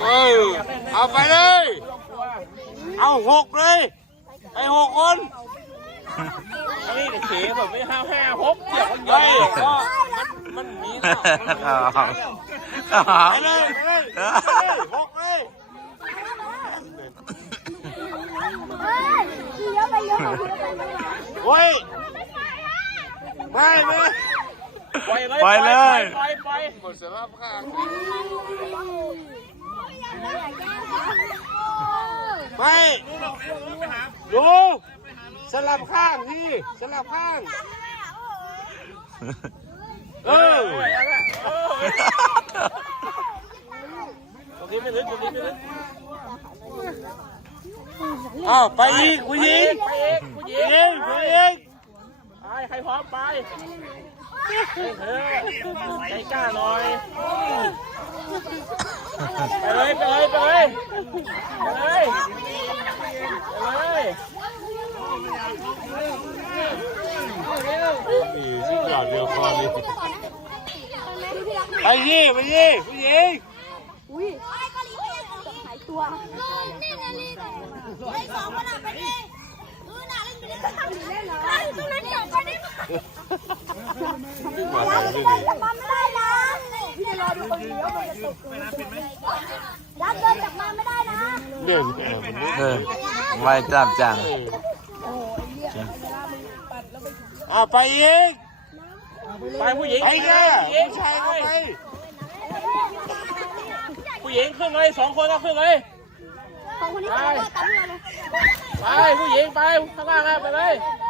เออเอาไปเลย เอาหกเลยไอ้หกคนอันนี้เขีแบบไม่ห้าห้าหกเกี่ยวกันเยเฮ้ยอะก็มันมันมีแล้วมันมีแล้วไปเลยไปเลยไปเลยหกเลยเฮ้ยเยอะไปเยอะไปเยอะไปเฮ้ยไม่ไม่ ปล่อยเลยปล่อยเลยปล่อยปล่อยหมดสภาพข้างไม่ดูสลับข้างพี่สลับข้าง เออตรงนี้ไม่ลึกตรงนี้ไม่ลึกอ้าวไปอีกผู้หญิงไปเองผู้หญิผู้หญิงผู้หญิงไป ใครพร้อมไปเออใจกล้าหน่อยไปเลยไปเลยไปเลยไปเลยไปเลยนี่ที่หยอดเรือคอเลยไปยี่ไปยี่ผู้หญิงอุ้ยหายตัวนี่ไงลีไอ้สองคนอะไปดิ มายัใส่งด้วยเดิดินจากมาไม่ได้นะพี่จะรอดูคนเดียวมันจะตกยักเดินจากมาไม่ได้นะเดินเออมันเออไวจับจังอ่าไปอีกไปผู้หญิงไปแกผู้หญิงผู้ชายก็ไปผู้หญิงขึ้นเลยสองคนก็ขึ้นเลยของคนนี้ก็ได้ตามมาเลยไปผู้หญิงไปข้างล่างไปเลยไป